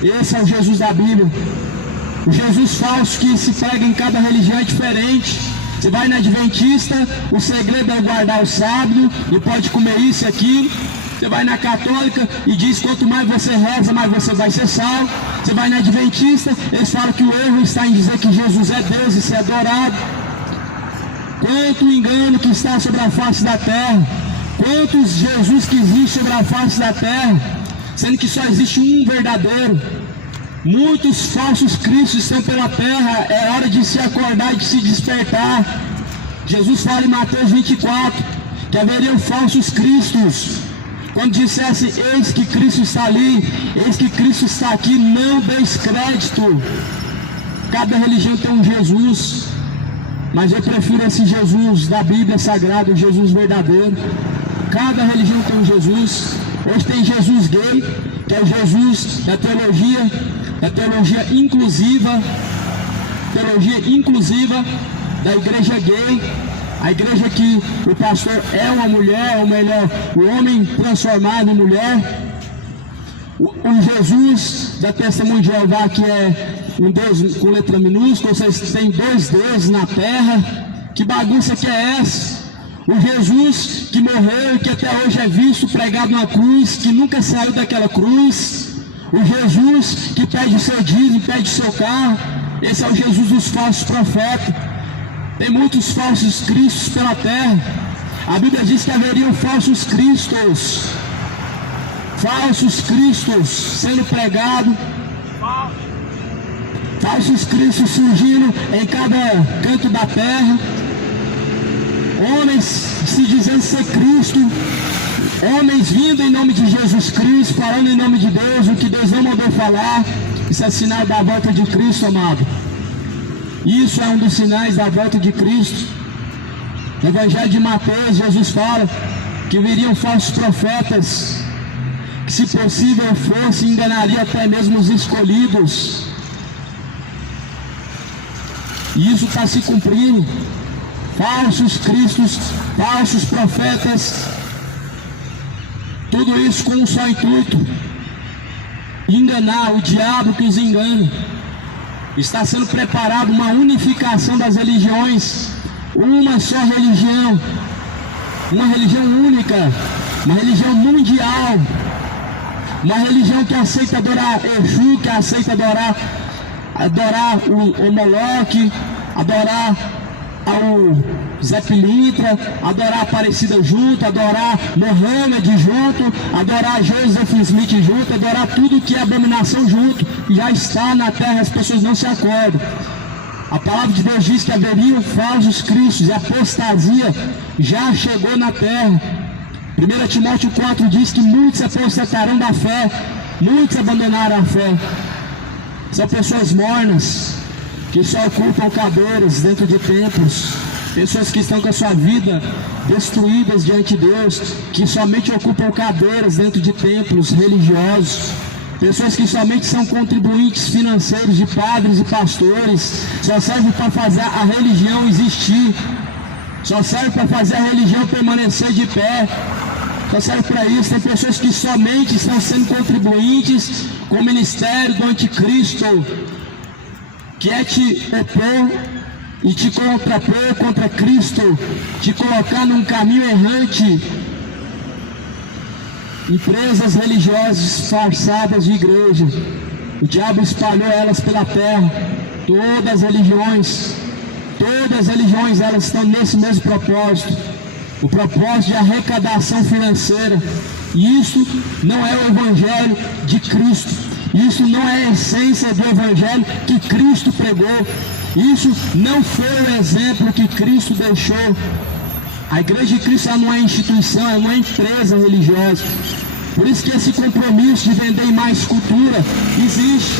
Esse é o Jesus da Bíblia. O Jesus falso que se prega em cada religião é diferente. Você vai na Adventista, o segredo é guardar o sábado, não pode comer isso e aquilo. Você vai na católica e diz quanto mais você reza, mais você vai ser salvo. Você vai na adventista, eles falam que o erro está em dizer que Jesus é Deus e ser adorado. Quanto engano que está sobre a face da terra. Quantos Jesus que existe sobre a face da terra, sendo que só existe um verdadeiro. Muitos falsos cristos estão pela terra. É hora de se acordar e de se despertar. Jesus fala em Mateus 24 que haveriam falsos cristos. Quando dissesse, eis que Cristo está ali, eis que Cristo está aqui, não deis crédito. Cada religião tem um Jesus, mas eu prefiro esse Jesus da Bíblia Sagrada, o Jesus verdadeiro. Cada religião tem um Jesus. Hoje tem Jesus gay, que é o Jesus da teologia inclusiva da igreja gay. A igreja que o pastor é uma mulher, ou melhor, o homem transformado em mulher. O Jesus da Testemunho de Jeová, que é um Deus com letra minúscula, vocês têm dois deuses na terra. Que bagunça que é essa? O Jesus que morreu e que até hoje é visto pregado na cruz, que nunca saiu daquela cruz. O Jesus que pede o seu dízimo, pede o seu carro. Esse é o Jesus dos falsos profetas. Tem muitos falsos cristos pela terra. A Bíblia diz que haveriam falsos cristos. Falsos cristos sendo pregados. Falsos cristos surgindo em cada canto da terra. Homens se dizendo ser Cristo. Homens vindo em nome de Jesus Cristo, falando em nome de Deus, o que Deus não mandou falar. Isso é sinal da volta de Cristo, amado. Isso é um dos sinais da volta de Cristo. No Evangelho de Mateus, Jesus fala que viriam falsos profetas, que se possível fosse, enganariam até mesmo os escolhidos. E isso está se cumprindo. Falsos cristos, falsos profetas, tudo isso com um só intuito: enganar, o diabo que os engana. Está sendo preparada uma unificação das religiões, uma só religião, uma religião única, uma religião mundial, uma religião que aceita adorar Exu, que aceita adorar o Moloque, adorar ao Zé Pilintra, adorar a Aparecida junto, adorar Mohammed junto, adorar Joseph Smith junto, adorar tudo que é abominação junto. Já está na terra, as pessoas não se acordam. A palavra de Deus diz que haveriam falsos cristos, e a apostasia já chegou na terra. 1 Timóteo 4 diz que muitos apostatarão da fé, muitos abandonaram a fé. São pessoas mornas, que só ocupam cadeiras dentro de templos, pessoas que estão com a sua vida destruídas diante de Deus, que somente ocupam cadeiras dentro de templos religiosos, pessoas que somente são contribuintes financeiros de padres e pastores, só servem para fazer a religião existir, só serve para fazer a religião permanecer de pé, só serve para isso. Tem pessoas que somente estão sendo contribuintes com o ministério do anticristo, que é te opor e te contrapor contra Cristo, te colocar num caminho errante. Empresas religiosas disfarçadas de igreja, o diabo espalhou elas pela terra. Todas as religiões elas estão nesse mesmo propósito, o propósito de arrecadação financeira. E isso não é o evangelho de Cristo. Isso não é a essência do evangelho que Cristo pregou. Isso não foi o exemplo que Cristo deixou. A igreja de Cristo ela não é instituição, ela não é empresa religiosa. Por isso que esse compromisso de vender mais cultura existe.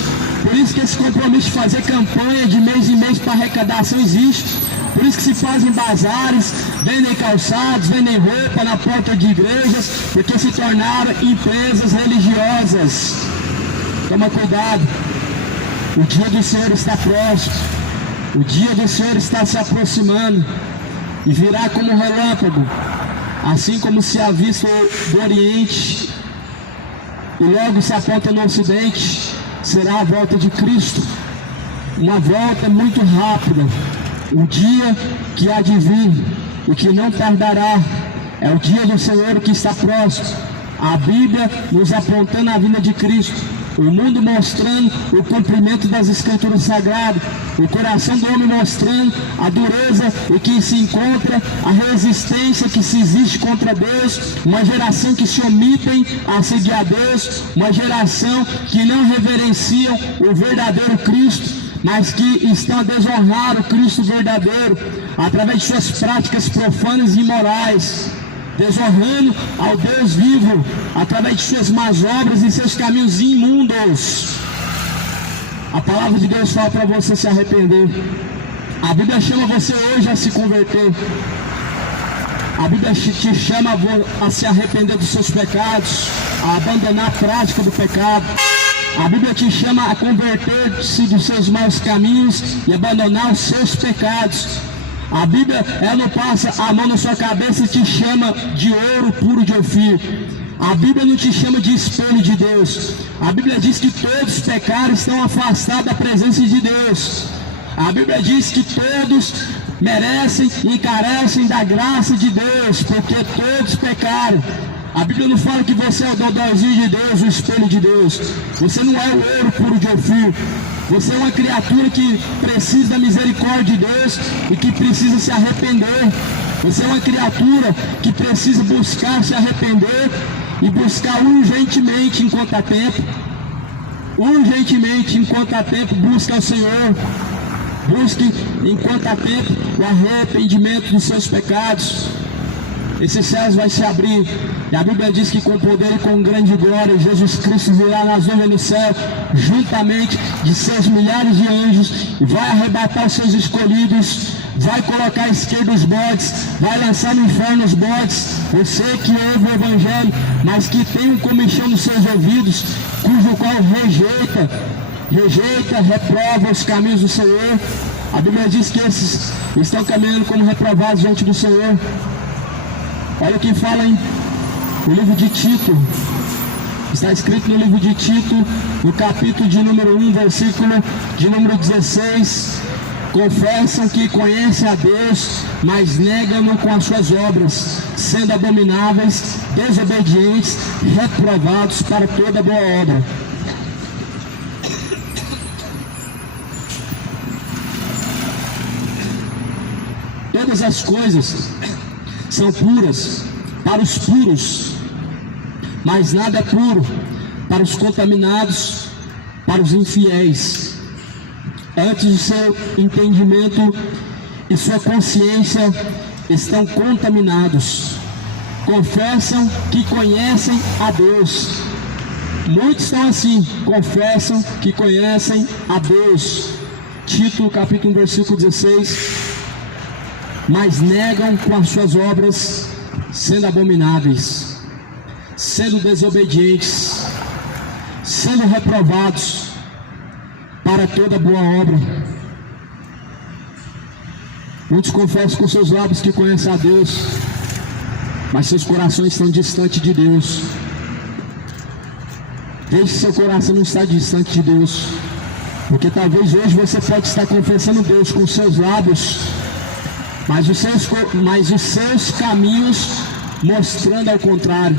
Por isso que esse compromisso de fazer campanha de mês em mês para arrecadação existe. Por isso que se fazem bazares, vendem calçados, vendem roupa na porta de igrejas, porque se tornaram empresas religiosas. Toma cuidado, o dia do Senhor está próximo, o dia do Senhor está se aproximando, e virá como um relâmpago, assim como se avista do Oriente, e logo se aponta no Ocidente. Será a volta de Cristo, uma volta muito rápida. O dia que há de vir, o que não tardará, é o dia do Senhor que está próximo. A Bíblia nos apontando a vinda de Cristo, o mundo mostrando o cumprimento das Escrituras Sagradas, o coração do homem mostrando a dureza em que se encontra, a resistência que se existe contra Deus, uma geração que se omitem a seguir a Deus, uma geração que não reverenciam o verdadeiro Cristo, mas que estão a desonrar o Cristo verdadeiro, através de suas práticas profanas e imorais, desonrando ao Deus vivo, através de suas más obras e seus caminhos imundos. A palavra de Deus fala para você se arrepender. A Bíblia chama você hoje a se converter. A Bíblia te chama a se arrepender dos seus pecados, a abandonar a prática do pecado. A Bíblia te chama a converter-se dos seus maus caminhos e abandonar os seus pecados. A Bíblia, ela não passa a mão na sua cabeça e te chama de ouro puro de Ofir. A Bíblia não te chama de espelho de Deus. A Bíblia diz que todos pecaram, estão afastados da presença de Deus. A Bíblia diz que todos merecem e carecem da graça de Deus, porque todos pecaram. A Bíblia não fala que você é o dodózinho de Deus, o espelho de Deus. Você não é o ouro puro de Ofir. Você é uma criatura que precisa da misericórdia de Deus e que precisa se arrepender. Você é uma criatura que precisa buscar se arrepender e buscar urgentemente enquanto há tempo. Urgentemente enquanto há tempo, busca ao Senhor. Busque enquanto há tempo o arrependimento dos seus pecados. Esses céus vai se abrir. E a Bíblia diz que com poder e com grande glória Jesus Cristo virá nas nuvens do céu, juntamente de seus milhares de anjos, e vai arrebatar os seus escolhidos, vai colocar à esquerda os bodes, vai lançar no inferno os bodes. Você que ouve o Evangelho, mas que tem um comichão nos seus ouvidos, cujo qual rejeita, reprova os caminhos do Senhor. A Bíblia diz que esses estão caminhando como reprovados diante do Senhor. Olha o que fala em o livro de Tito. Está escrito no livro de Tito, no capítulo de número 1, versículo de número 16. Confessam que conhecem a Deus, mas negam-no com as suas obras, sendo abomináveis, desobedientes, reprovados para toda boa obra. Todas as coisas são puras para os puros, mas nada é puro para os contaminados, para os infiéis. Antes o seu entendimento e sua consciência estão contaminados. Confessam que conhecem a Deus. Muitos estão assim, confessam que conhecem a Deus. Tito capítulo 1, versículo 16. Mas negam com as suas obras, sendo abomináveis, sendo desobedientes, sendo reprovados para toda boa obra. Muitos confessam com seus lábios que conhecem a Deus, mas seus corações estão distantes de Deus. Veja se seu coração não está distante de Deus, porque talvez hoje você pode estar confessando Deus com seus lábios, mas os seus caminhos mostrando ao contrário.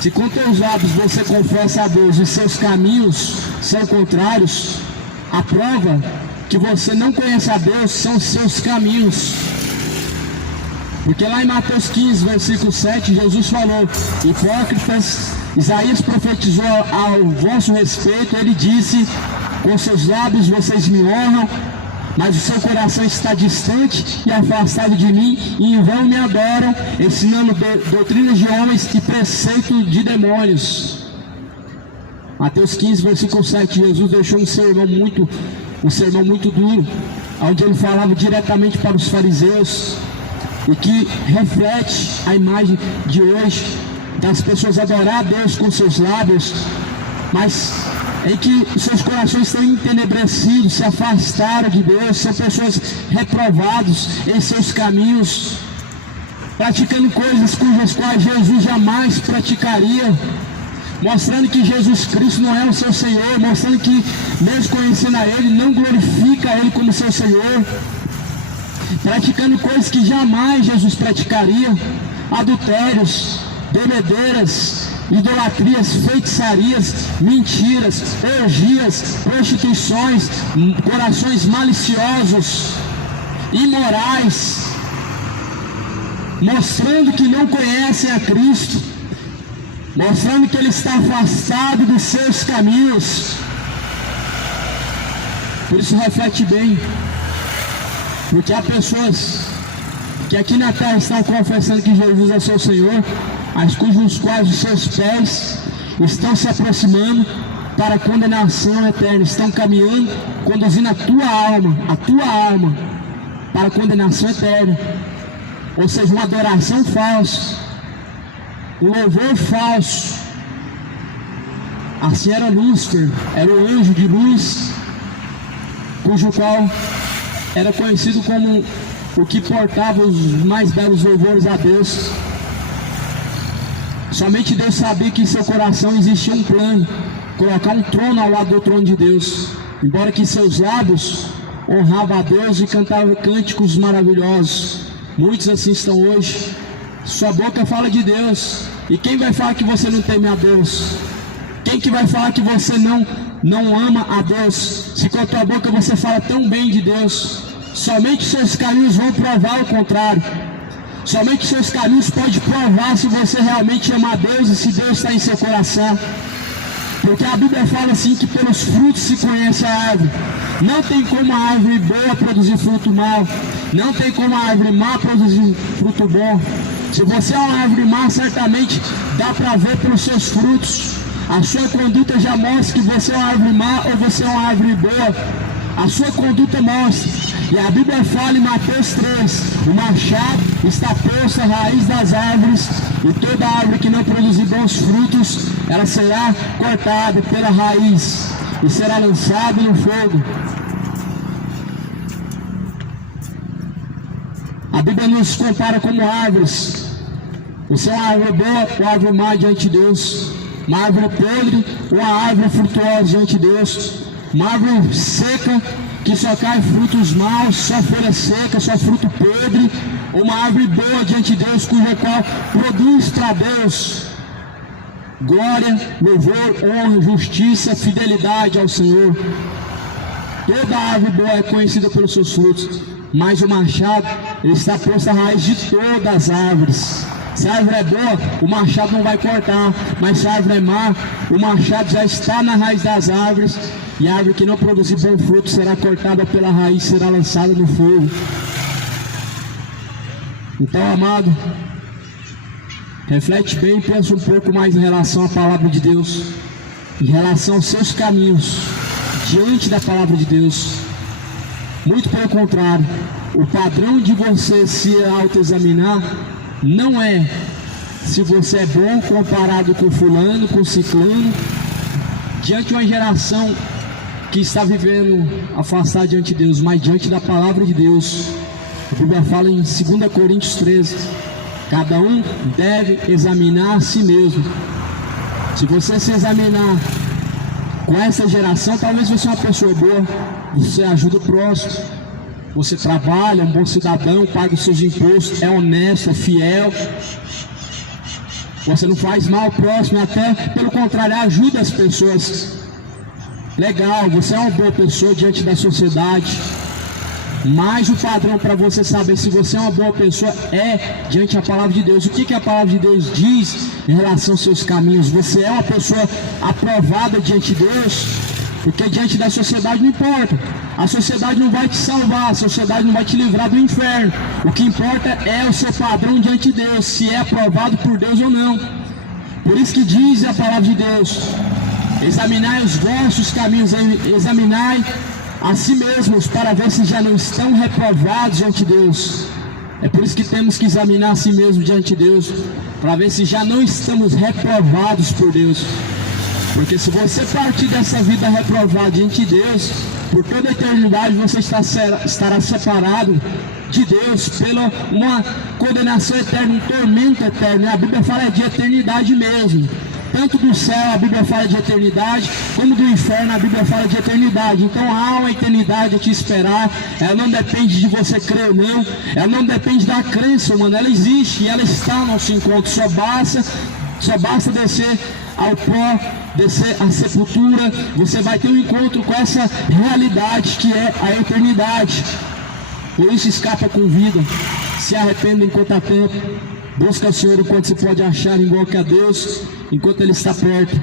Se com teus lábios você confessa a Deus e seus caminhos são contrários, a prova que você não conhece a Deus são os seus caminhos. Porque lá em Mateus 15, versículo 7, Jesus falou: hipócritas, Isaías profetizou ao vosso respeito, ele disse: com seus lábios vocês me honram, mas o seu coração está distante e afastado de mim, e em vão me adoram, ensinando doutrinas de homens e preceito de demônios. Mateus 15, versículo 7, Jesus deixou um sermão muito duro, onde ele falava diretamente para os fariseus, e que reflete a imagem de hoje, das pessoas adorar a Deus com seus lábios, mas em que seus corações estão entenebrecidos, se afastaram de Deus, são pessoas reprovadas em seus caminhos, praticando coisas cujas quais Jesus jamais praticaria, mostrando que Jesus Cristo não é o seu Senhor, mostrando que mesmo conhecendo a Ele, não glorifica a Ele como seu Senhor, praticando coisas que jamais Jesus praticaria, adultérios, bebedeiras, idolatrias, feitiçarias, mentiras, orgias, prostituições, corações maliciosos, imorais, mostrando que não conhecem a Cristo, mostrando que ele está afastado dos seus caminhos. Por isso reflete bem, porque há pessoas que aqui na terra estão confessando que Jesus é seu Senhor, mas cujos quais os seus pés estão se aproximando para a condenação eterna, estão caminhando, conduzindo a tua alma para a condenação eterna. Ou seja, uma adoração falsa, um louvor falso. Assim era Lúcifer, era o anjo de luz, cujo qual era conhecido como o que portava os mais belos louvores a Deus. Somente Deus sabia que em seu coração existia um plano, colocar um trono ao lado do trono de Deus, embora que seus lábios honravam a Deus e cantavam cânticos maravilhosos. Muitos assim estão hoje. Sua boca fala de Deus, e quem vai falar que você não teme a Deus? Quem que vai falar que você não ama a Deus, se com a tua boca você fala tão bem de Deus? Somente seus caminhos vão provar o contrário. Somente seus caminhos podem provar se você realmente ama a Deus e se Deus está em seu coração. Porque a Bíblia fala assim que pelos frutos se conhece a árvore. Não tem como a árvore boa produzir fruto mau. Não tem como a árvore má produzir fruto bom. Se você é uma árvore má, certamente dá para ver pelos seus frutos. A sua conduta já mostra que você é uma árvore má ou você é uma árvore boa. A sua conduta mostra. E a Bíblia fala em Mateus 3, o machado está posto à raiz das árvores, e toda árvore que não produzir bons frutos, ela será cortada pela raiz e será lançada no fogo. A Bíblia nos compara como árvores. Você é uma árvore boa ou uma árvore má diante de Deus? Uma árvore podre ou uma árvore frutuosa diante de Deus? Uma árvore seca que só cai frutos maus, só folha seca, só fruto podre, ou uma árvore boa diante de Deus, cuja qual produz para Deus glória, louvor, honra, justiça, fidelidade ao Senhor. Toda árvore boa é conhecida pelos seus frutos, mas o machado ele está posto à raiz de todas as árvores. Se a árvore é boa, o machado não vai cortar, mas se a árvore é má, o machado já está na raiz das árvores, e a árvore que não produzir bom fruto será cortada pela raiz, será lançada no fogo. Então, amado, reflete bem e pensa um pouco mais em relação à palavra de Deus, em relação aos seus caminhos diante da palavra de Deus. Muito pelo contrário, o padrão de você se autoexaminar não é se você é bom comparado com fulano, com ciclano, diante de uma geração que está vivendo afastada diante de Deus, mas diante da palavra de Deus. A Bíblia fala em 2 Coríntios 13, cada um deve examinar a si mesmo. Se você se examinar com essa geração, talvez você é uma pessoa boa, você ajuda o próximo, você trabalha, é um bom cidadão, paga os seus impostos, é honesto, é fiel, você não faz mal ao próximo, até pelo contrário, ajuda as pessoas. Legal, você é uma boa pessoa diante da sociedade, mas o padrão para você saber se você é uma boa pessoa é diante da palavra de Deus. O que a palavra de Deus diz em relação aos seus caminhos? Você é uma pessoa aprovada diante de Deus? Porque diante da sociedade não importa. A sociedade não vai te salvar, a sociedade não vai te livrar do inferno. O que importa é o seu padrão diante de Deus, se é aprovado por Deus ou não. Por isso que diz a palavra de Deus: examinai os vossos caminhos, examinai a si mesmos, para ver se já não estão reprovados diante de Deus. É por isso que temos que examinar a si mesmo diante de Deus, para ver se já não estamos reprovados por Deus. Porque se você partir dessa vida reprovada diante de Deus, por toda a eternidade você estará separado de Deus pela uma condenação eterna, um tormento eterno. A Bíblia fala de eternidade mesmo. tanto do céu a Bíblia fala de eternidade, como do inferno a Bíblia fala de eternidade. Então há uma eternidade a te esperar. Ela não depende de você crer ou não, ela não depende da crença humana, ela existe e ela está ao nosso encontro. Só basta descer ao pó, descer à sepultura, você vai ter um encontro com essa realidade que é a eternidade. Por isso escapa com vida, se arrependa enquanto há tempo, busca o Senhor enquanto se pode achar, invoque a Deus enquanto Ele está perto.